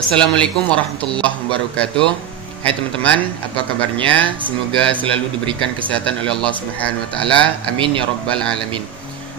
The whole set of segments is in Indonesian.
Assalamualaikum warahmatullahi wabarakatuh. Hai teman-teman, apa kabarnya? Semoga selalu diberikan kesehatan oleh Allah Subhanahu wa taala. Amin ya rabbal alamin.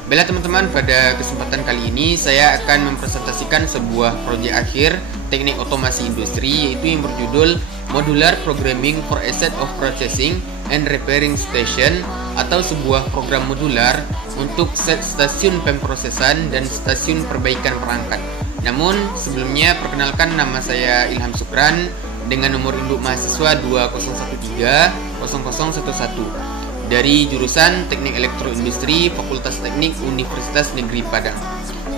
Baiklah teman-teman, pada kesempatan kali ini saya akan mempresentasikan sebuah proyek akhir teknik otomasi industri, yaitu yang berjudul Modular Programming for Asset of Processing and Repairing Station, atau sebuah program modular untuk stasiun pemprosesan dan stasiun perbaikan perangkat. Namun sebelumnya perkenalkan, nama saya Ilham Sukran dengan nomor induk mahasiswa 20130011 dari jurusan Teknik Elektroindustri Fakultas Teknik Universitas Negeri Padang.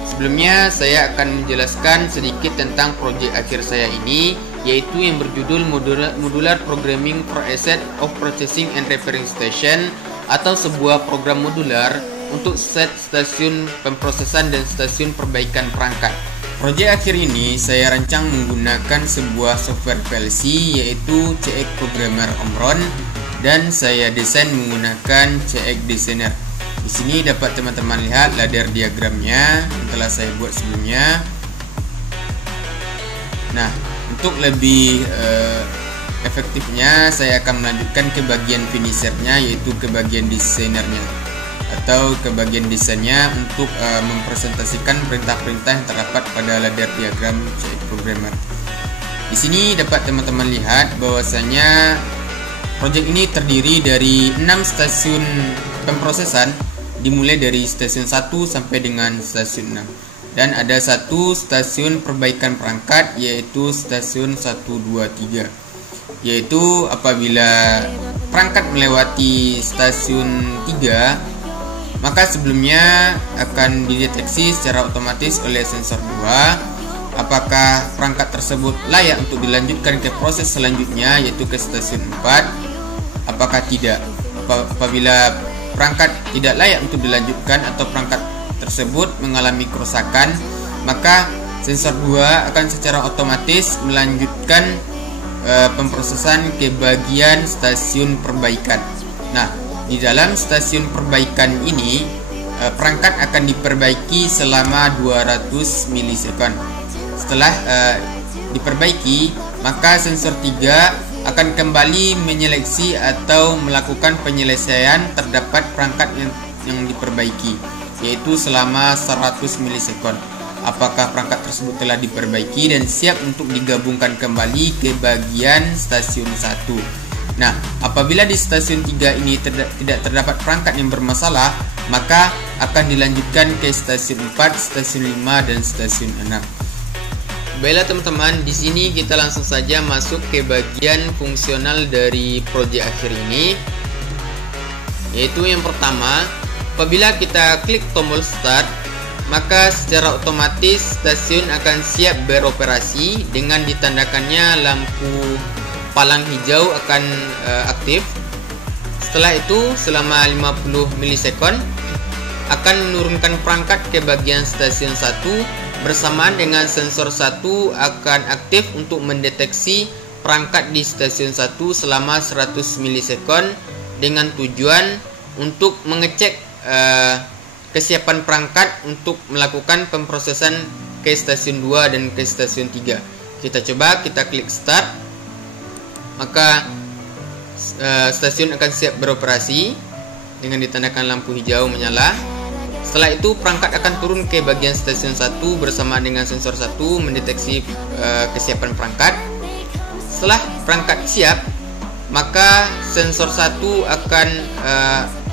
Sebelumnya saya akan menjelaskan sedikit tentang proyek akhir saya ini, yaitu yang berjudul Modular Programming for Asset of Processing and Repairing Station, atau sebuah program modular untuk stasiun pemprosesan dan stasiun perbaikan perangkat. Proyek akhir ini saya rancang menggunakan sebuah software PLC, yaitu CX Programmer Omron, dan saya desain menggunakan CX Designer. Di sini dapat teman-teman lihat ladder diagramnya yang telah saya buat sebelumnya. Nah, untuk lebih efektifnya saya akan melanjutkan ke bagian finishernya, yaitu ke bagian desainernya atau ke bagian desainnya untuk mempresentasikan perintah-perintah yang terdapat pada ladder diagram CX Programmer. Di sini dapat teman-teman lihat bahwasanya proyek ini terdiri dari 6 stasiun pemprosesan, dimulai dari stasiun 1 sampai dengan stasiun 6, dan ada satu stasiun perbaikan perangkat, yaitu stasiun 1, 2, 3, yaitu apabila perangkat melewati stasiun 3, maka sebelumnya akan dideteksi secara otomatis oleh sensor 2 apakah perangkat tersebut layak untuk dilanjutkan ke proses selanjutnya, yaitu ke stasiun 4, apakah tidak. Apabila perangkat tidak layak untuk dilanjutkan atau perangkat tersebut mengalami kerusakan, maka sensor 2 akan secara otomatis melanjutkan pemprosesan ke bagian stasiun perbaikan. Nah, di dalam stasiun perbaikan ini perangkat akan diperbaiki selama 200 milisekund. Setelah diperbaiki, maka sensor 3 akan kembali menyeleksi atau melakukan penyelesaian terdapat perangkat yang diperbaiki, yaitu selama 100 milisekund. Apakah perangkat tersebut telah diperbaiki dan siap untuk digabungkan kembali ke bagian stasiun 1. Nah, apabila di stasiun 3 ini tidak terdapat perangkat yang bermasalah, maka akan dilanjutkan ke stasiun 4, stasiun 5, dan stasiun 6. Baiklah teman-teman, di sini kita langsung saja masuk ke bagian fungsional dari proyek akhir ini, yaitu yang pertama, apabila kita klik tombol start, maka secara otomatis stasiun akan siap beroperasi dengan ditandakannya lampu palang hijau akan aktif. Setelah itu selama 50 milisekund akan menurunkan perangkat ke bagian stasiun 1 bersamaan dengan sensor 1 akan aktif untuk mendeteksi perangkat di stasiun 1 selama 100 milisekund dengan tujuan untuk mengecek kesiapan perangkat untuk melakukan pemprosesan ke stasiun 2 dan ke stasiun 3. Kita coba, kita klik start, maka stasiun akan siap beroperasi dengan ditandakan lampu hijau menyala. Setelah itu perangkat akan turun ke bagian stasiun 1 bersama dengan sensor 1 mendeteksi kesiapan perangkat. Setelah perangkat siap, maka sensor 1 akan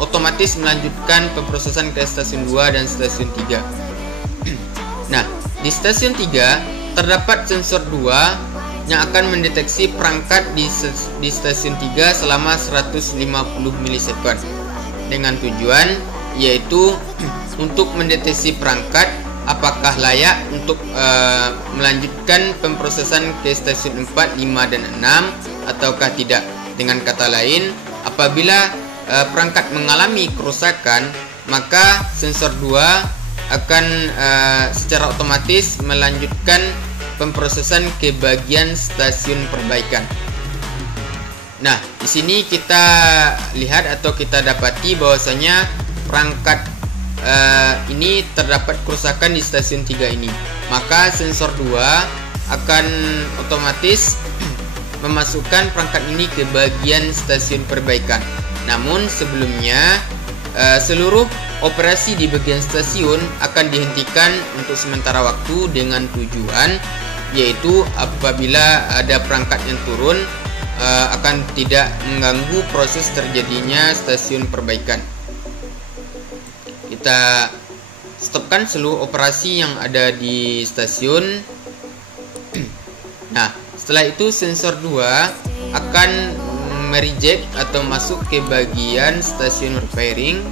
otomatis melanjutkan pemprosesan ke stasiun 2 dan stasiun 3. Nah, di stasiun 3 terdapat sensor 2 yang akan mendeteksi perangkat di stasiun 3 selama 150 milisekund dengan tujuan yaitu untuk mendeteksi perangkat apakah layak untuk melanjutkan pemprosesan ke stasiun 4, 5, dan 6 ataukah tidak. Dengan kata lain, apabila perangkat mengalami kerusakan, maka sensor 2 akan secara otomatis melanjutkan pemprosesan ke bagian stasiun perbaikan. Nah, di sini kita lihat atau kita dapati bahwasanya perangkat ini terdapat kerusakan di stasiun 3 ini. Maka sensor 2 akan otomatis memasukkan perangkat ini ke bagian stasiun perbaikan. Namun sebelumnya seluruh operasi di bagian stasiun akan dihentikan untuk sementara waktu dengan tujuan, yaitu apabila ada perangkat yang turun akan tidak mengganggu proses terjadinya stasiun perbaikan. Kita stopkan seluruh operasi yang ada di stasiun. Nah, setelah itu sensor 2 akan mereject atau masuk ke bagian stasiun repairing.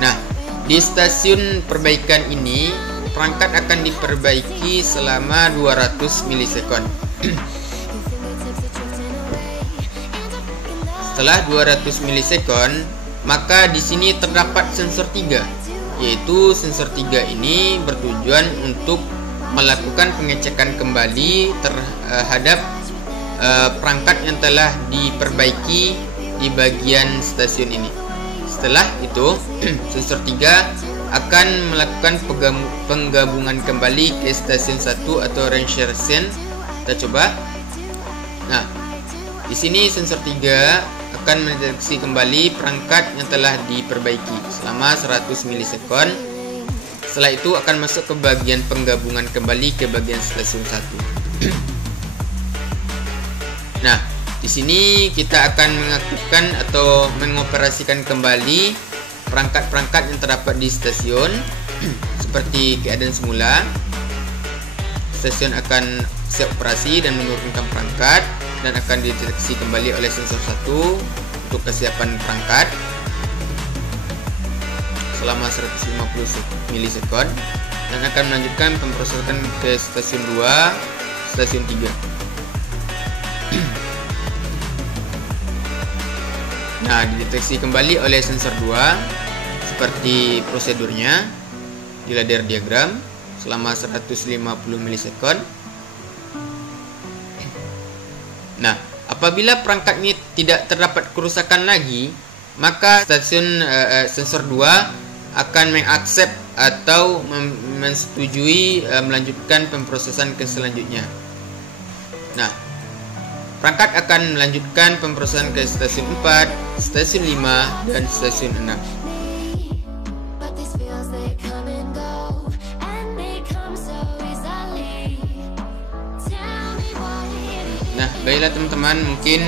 Nah, di stasiun perbaikan ini perangkat akan diperbaiki selama 200 milisekon. Setelah 200 milisekon, maka di sini terdapat sensor 3, yaitu sensor 3 ini bertujuan untuk melakukan pengecekan kembali terhadap perangkat yang telah diperbaiki di bagian stasiun ini. Setelah itu, sensor 3 akan melakukan penggabungan kembali ke stasiun 1 atau ranger sen. Kita coba. Nah, di sini sensor 3 akan mendeteksi kembali perangkat yang telah diperbaiki selama 100 milisekon. Setelah itu akan masuk ke bagian penggabungan kembali ke bagian stasiun 1. Nah, di sini kita akan mengaktifkan atau mengoperasikan kembali perangkat-perangkat yang terdapat di stasiun seperti keadaan semula. Stasiun akan siap operasi dan menurunkan perangkat dan akan dideteksi kembali oleh sensor 1 untuk kesiapan perangkat selama 150 milisekon dan akan melanjutkan pemrosesan ke stasiun 2, stasiun 3. Nah, dideteksi kembali oleh sensor 2 seperti prosedurnya di ladder diagram selama 150 milisekon. Nah, apabila perangkat ini tidak terdapat kerusakan lagi, maka sensor 2 akan mengaccept atau menyetujui melanjutkan pemrosesan ke selanjutnya. Nah, perangkat akan melanjutkan pemrosesan ke stasiun 4, stasiun 5, dan stasiun 6. Nah, baiklah teman-teman, mungkin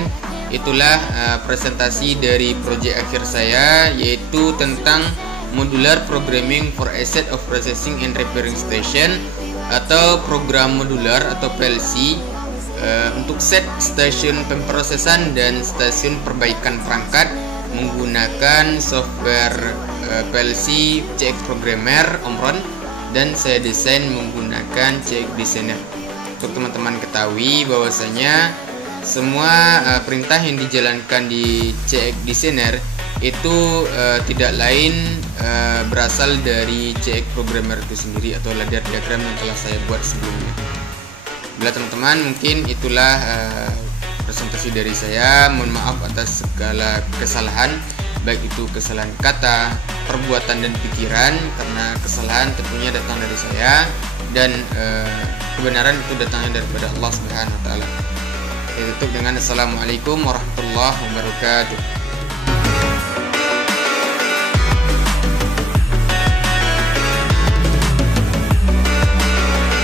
itulah presentasi dari proyek akhir saya, yaitu tentang Modular Programming for Asset of Processing and Repairing Station atau program modular atau PLC untuk set stasiun pemrosesan dan stasiun perbaikan perangkat menggunakan software PLC CX Programmer Omron, dan saya desain menggunakan CX Designer. Untuk teman-teman ketahui bahwasanya semua perintah yang dijalankan di CX Designer itu tidak lain berasal dari CX Programmer itu sendiri atau ladder diagram yang telah saya buat sebelumnya. Bila teman-teman, mungkin itulah presentasi dari saya. Mohon maaf atas segala kesalahan, baik itu kesalahan kata, perbuatan, dan pikiran, karena kesalahan tentunya datang dari saya dan kebenaran itu datangnya daripada Allah Subhanahu wa taala. Saya tutup dengan assalamualaikum warahmatullahi wabarakatuh.